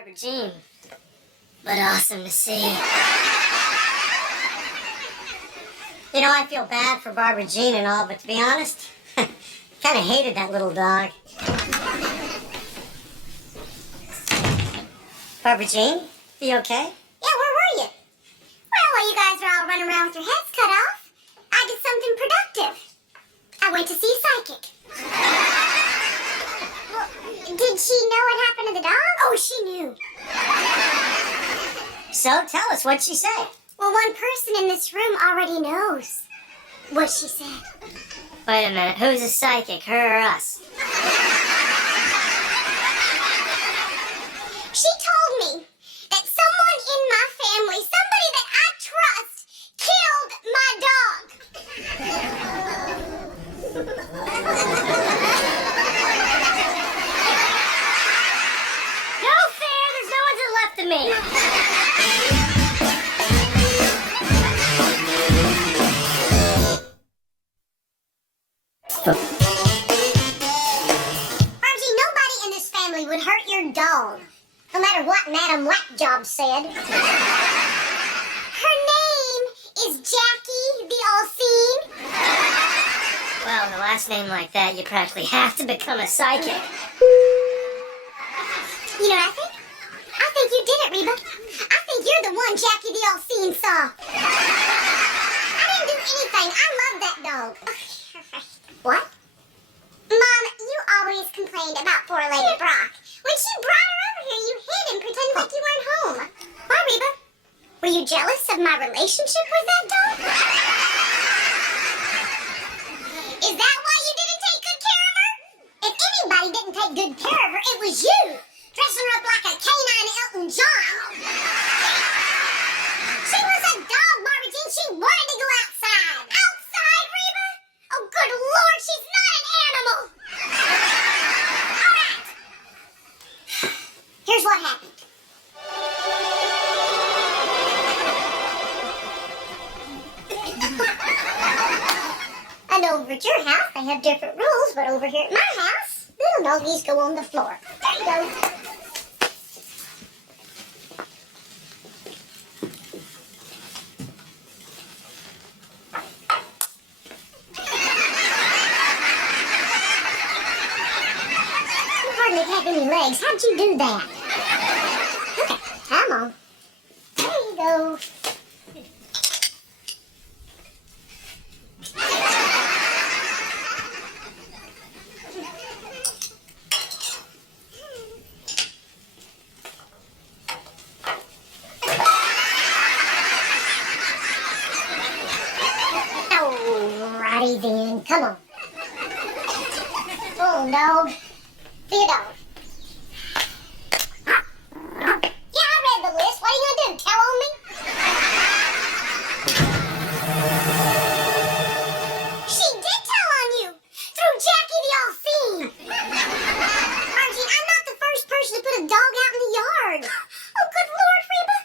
Barbara Jean, but awesome to see. You know, I feel bad for Barbara Jean and all, but to be honest, kind of hated that little dog. Barbara Jean, you okay? Yeah, where were you? Well, while you guys were all running around with your heads cut off, I did something productive. I went to see a psychic. Well, did she know what happened to the dog? Oh, she knew. So, tell us, what'd she say? Well, one person in this room already knows what she said. Wait a minute, who's a psychic, her or us? She told me that someone in my family, somebody that I trust, killed my dog. No fair, there's no one to the left of me. Margie, nobody in this family would hurt your dog, no matter what Madam Whackjob said. Her name is Jackie the All-Seeing. Well, with a last name like that, you practically have to become a psychic. You know what I think? I think you did it, Reba. I think you're the one Jackie the All-Seeing saw. I didn't do anything. I love that dog. What? Mom, you always complained about four-legged Brock. When she brought her over here, you hid and pretended like you weren't home. Why, Reba? Were you jealous of my relationship with that dog? Is that why you didn't take good care of her? If anybody didn't take good care of her, it was you. Dressing her up like a canine Elton John. She was a dog, Barbara Jean. She wanted to go outside. Outside, Reba? Oh, good Lord, she's not an animal. All right. Here's what happened. I know over at your house they have different rules, but over here at my house, little doggies go on the floor. There you go. You hardly have any legs. How'd you do that? Okay, come on. There you go. Alrighty then, come on. Oh, dog. Be a dog. Yeah, I read the list. What are you gonna do? Tell on me? She did tell on you through Jackie the All-Seeing. Margie, I'm not the first person to put a dog out in the yard. Oh, good Lord, Reba.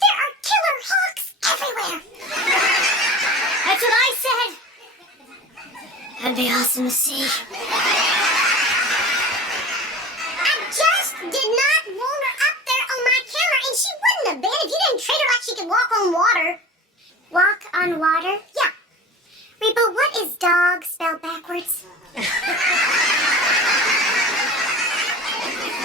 There are killer hawks everywhere. That's what I said. That'd be awesome to see. I just did not want her up there on my counter, and she wouldn't have been if you didn't treat her like she could walk on water. Walk on water? Yeah. Reba, what is dog spelled backwards?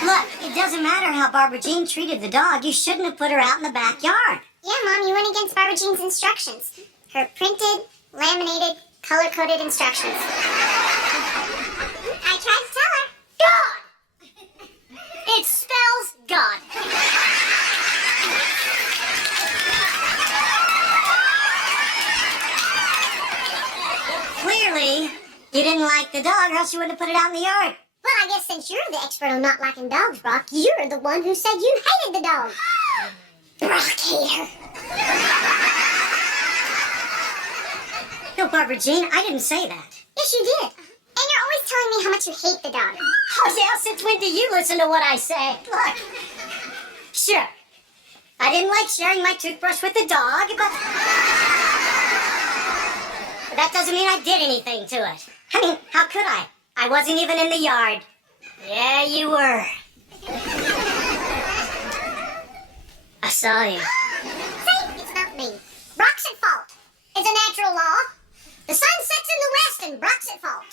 Look, it doesn't matter how Barbara Jean treated the dog. You shouldn't have put her out in the backyard. Yeah, Mom, you went against Barbara Jean's instructions. Her printed, laminated, color-coded instructions. I tried to tell her. God! It spells God. Clearly, you didn't like the dog, or else you wouldn't have put it out in the yard. Well, I guess since you're the expert on not liking dogs, Brock, you're the one who said you hated the dog. Brock hater. No, Barbara Jean, I didn't say that. Yes, you did. And you're always telling me how much you hate the dog. Oh, yeah, since when do you listen to what I say? Look. Sure. I didn't like sharing my toothbrush with the dog, but that doesn't mean I did anything to it. I mean, how could I? I wasn't even in the yard. Yeah, you were. saw you. See, it's not me. Brock's at fault. It's a natural law. The sun sets in the west and Brock's at fault.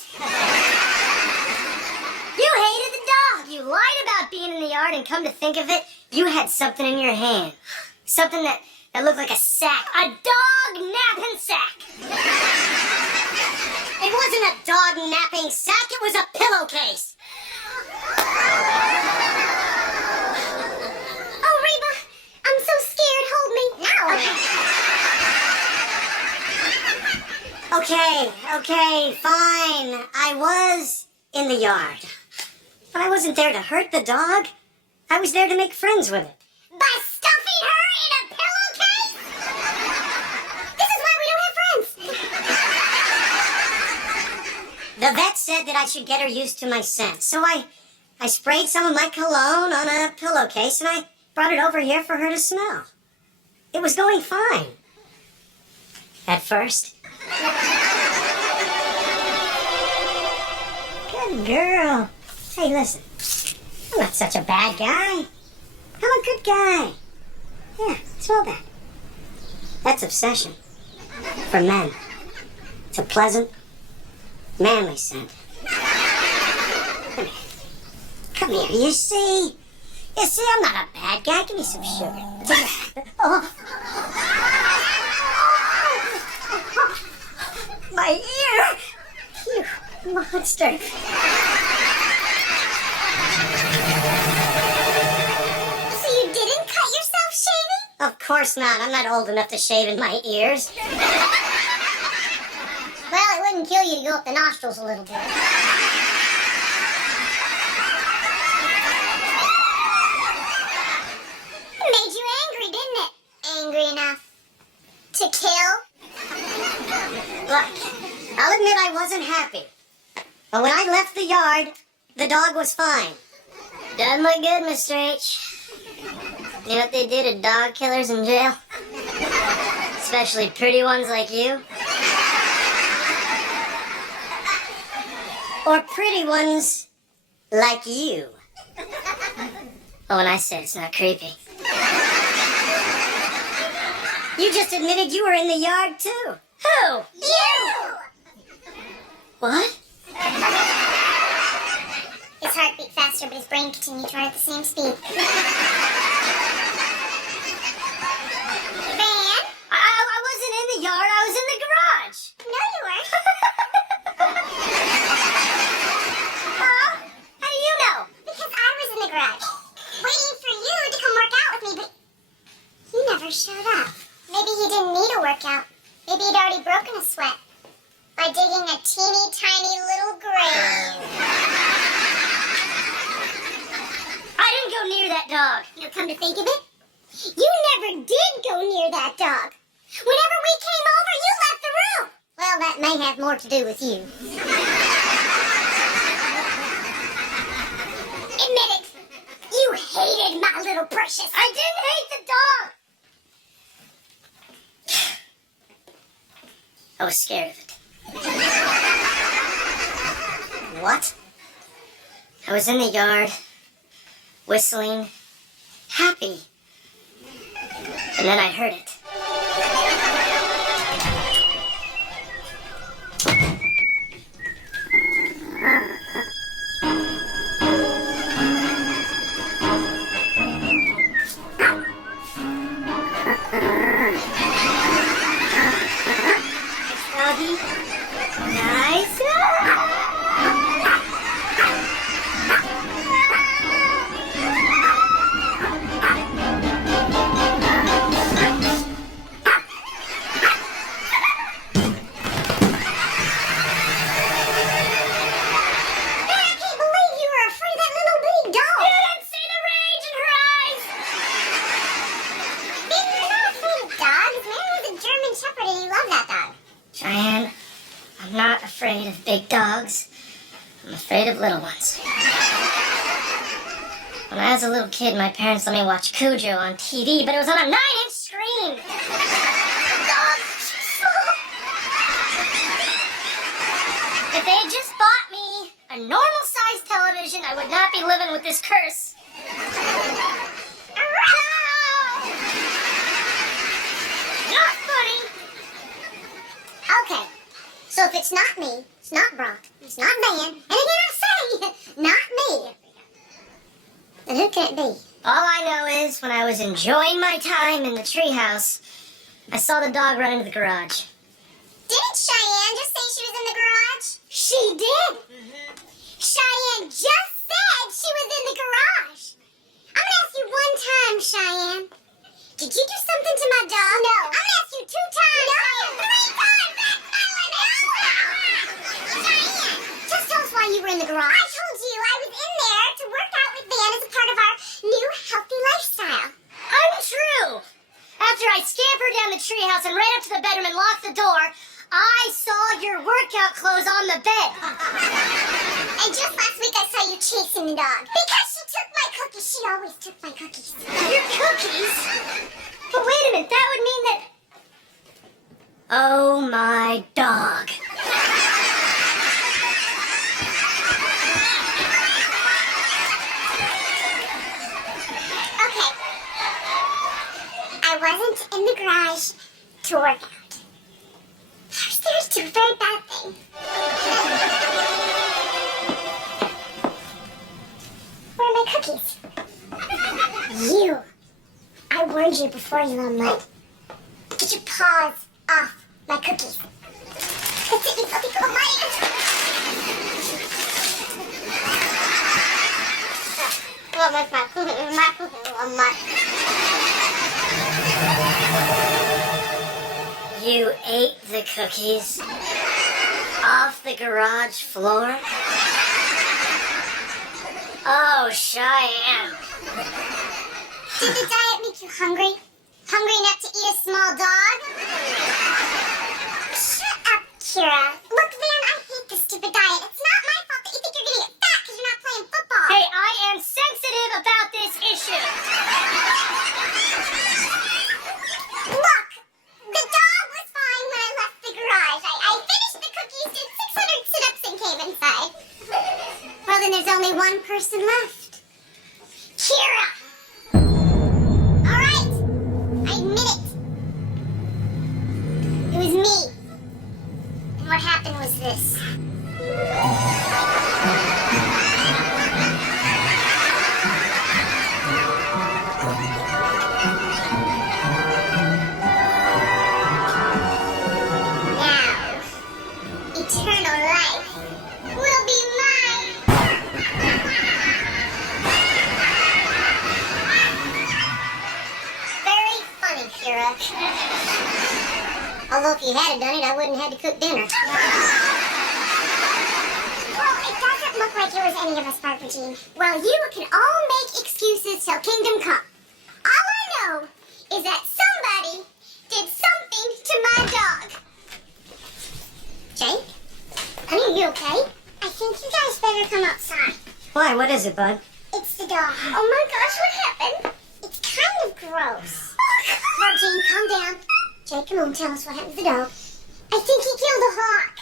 You hated the dog. You lied about being in the yard, and come to think of it, you had something in your hand. Something that looked like a sack. A dog napping sack. It wasn't a dog napping sack. It was a pillowcase. Oh, Reba, I'm so scared. Hold me. Okay, fine. I was in the yard. But I wasn't there to hurt the dog. I was there to make friends with it. By stuffing her in a pillowcase? This is why we don't have friends. The vet said that I should get her used to my scent. So I sprayed some of my cologne on a pillowcase and I brought it over here for her to smell. It was going fine. At first. Good girl. Hey, listen. I'm not such a bad guy. I'm a good guy. Yeah, smell that. That's obsession. For men. It's a pleasant, manly scent. Come here. You see? I'm not a bad guy. Give me some sugar. Oh. My ear! You monster. So you didn't cut yourself shaving? Of course not. I'm not old enough to shave in my ears. Well, it wouldn't kill you to go up the nostrils a little bit. It made you angry, didn't it? Angry enough to kill? Look, I'll admit I wasn't happy. But when I left the yard, the dog was fine. Doesn't look good, Mr. H. You know what they do to dog killers in jail? Especially pretty ones like you. Or pretty ones like you. Oh, and I said it's not creepy. You just admitted you were in the yard, too. Who? You! What? His heart beat faster, but his brain continued to run at the same speed. Van? I wasn't in the yard. I was in the garage. No, you weren't. Huh? How do you know? Because I was in the garage, waiting for you to come work out with me, but you never showed up. Maybe he didn't need a workout. Maybe he'd already broken a sweat by digging a teeny tiny little grave. I didn't go near that dog. You know, come to think of it, you never did go near that dog. Whenever we came over, you left the room. Well, that may have more to do with you. Admit it. You hated my little precious. I didn't hate the dog. I was scared of it. What? I was in the yard, whistling, happy. And then I heard it. Doggy. Nice. Cheyenne, I'm not afraid of big dogs. I'm afraid of little ones. When I was a little kid, my parents let me watch Cujo on TV, but it was on a 9-inch screen. If they had just bought me a normal-sized television, I would not be living with this curse. No! it's not me. It's not Brock. It's not Van. And again, I say, not me. Then who can it be? All I know is when I was enjoying my time in the treehouse, I saw the dog run into the garage. Didn't Cheyenne just say she was in the garage? She did. Cheyenne just said she was in the garage. I'm gonna ask you one time, Cheyenne. Did you do something to my dog? No. I'm gonna ask you 2 times. No. Cheyenne. 3 times. Cheyenne, just tell us why you were in the garage. I told you I was in there to work out with Van as a part of our new healthy lifestyle. Untrue! After I scampered down the treehouse and ran up to the bedroom and locked the door, I saw your workout clothes on the bed. And just last week I saw you chasing the dog. Because she took my cookies. She always took my cookies. Your cookies? But wait a minute, that would mean that... Oh, my dog. Okay. I wasn't in the garage to work out. There's 2 very bad things. Where are my cookies? You. I warned you before, you little mud. Get your paws off my cookies. That's it, you filthy little You ate the cookies off the garage floor? Oh, Cheyenne. Did the diet make you hungry? Hungry enough to eat a small dog? Shut up, Kira. Look, Van, I hate this stupid diet. It's not my fault that you think you're gonna get fat because you're not playing football. Hey, I am sensitive about this issue. Look, the dog was fine when I left the garage. I finished the cookies, did 600 sit-ups, and came inside. Well, then there's only one person left. Kira! All right, I admit it. It was me. And what happened was this. Now, eternal life will be mine. Very funny, Kira. Although if you had done it, I wouldn't have had to cook dinner. Well, it doesn't look like it was any of us, Barbara Jean. Well, you can all make excuses till kingdom come. All I know is that somebody did something to my dog. Jake? Honey, are you okay? I think you guys better come outside. Why? What is it, bud? It's the dog. Oh my gosh, what happened? It's kind of gross. Martine, calm down. Jake, come on, tell us what happened to the dog. I think he killed a hawk.